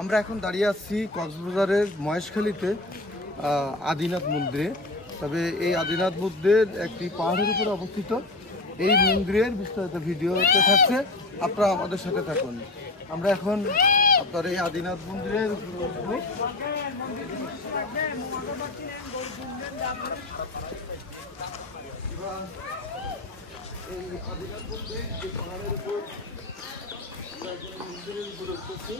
আমরা এখন দাঁড়িয়ে আছি কক্সবাজারের মহেশখালীতে আদিনাথ মন্দিরে। তবে এই আদিনাথ মন্দির একটি পাহাড়ের উপরে অবস্থিত। এই মন্দিরের বিস্তারিত ভিডিওতে থাকছে, আপনারা আমাদের সাথে থাকুন। আমরা এখন আপনার এই আদিনাথ মন্দিরের এই আদিনাথ মন্দির যে পাহাড়ের উপর মন্দিরের উপরে উঠতেছি।